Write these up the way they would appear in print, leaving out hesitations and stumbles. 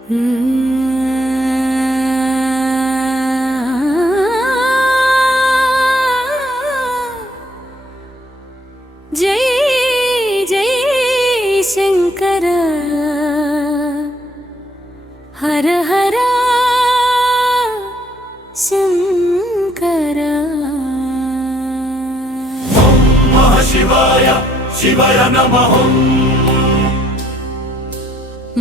జై జై శంకర హర హర శంకర. ఓం మహాశివాయ శివాయ నమః.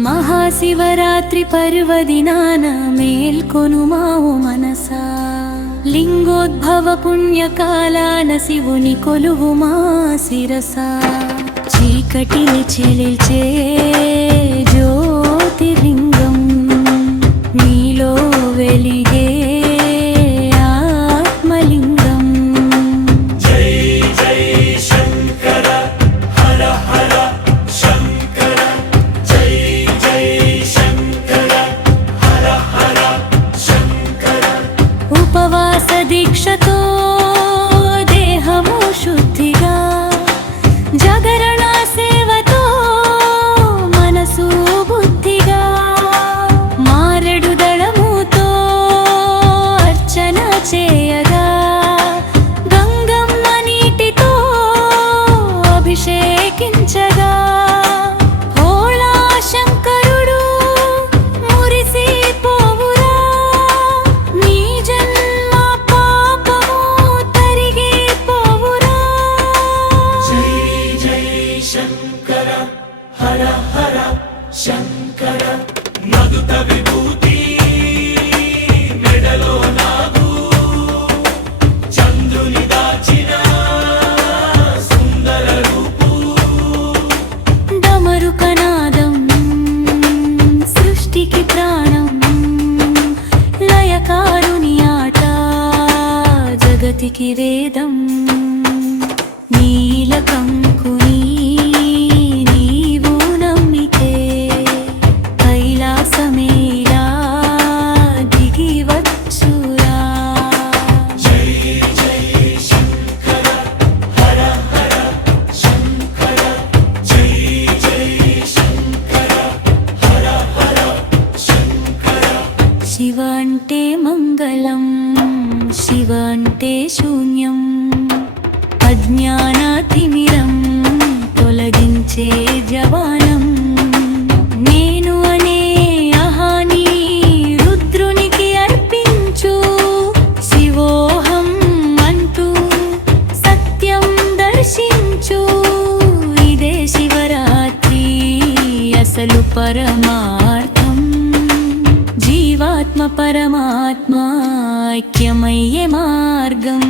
మహాశివరాత్రి పర్వదినాన మేల్కొనుమావు మనసా, లింగోద్భవ పుణ్యకాలాన శివుని కొలువుమా శిరసా. చీకటిని చెలిల్చే జ్యోతిర్లింగం, నీలో వెలిగే ఆత్మలింగం. జై జై శంకర హర హర శంకర. జై జై శంకర హర హర శంకర. ఉపవాస దీక్షతో దేహము శుద్ధిగా, జాగరణ సేవతో మనసు బుద్ధిగా, మారెడు దళముతో అర్చన చేయగా, గంగమ్మ నీటితో అభిషేకించగా, భోళా శంకరుడు మురిసిపోవురా, నీ జన్మ పాపము తరిగిపోవురా. జై జై శంకర హర హర శంకర. నదుత విభూతి మెడలో నాగు, చంద్రుని దాచిన సుందర రూపు. డమరుకనాదం సృష్టికి ప్రాణం, లయకారుని ఆట జగతికి వేదం. నీలకంకుని నీవు నమ్మితే కైలాసమేలా దిగి వచ్చురా. జై జై శంకర హర హర శంకర. జై జై శంకర హర హర శంకర. శివ అంటే మంగళం, శివ అంటే శూన్యం, అజ్ఞానాతిమిరం తొలగించే జవానం. నేను అనే అహాని రుద్రునికి అర్పించు, శివోహం అంటూ సత్యం దర్శించు. ఇదే శివరాత్రి అసలు పరమార్థం, జీవాత్మ పరమాత్మ ఐక్యమయ్యే మార్గం.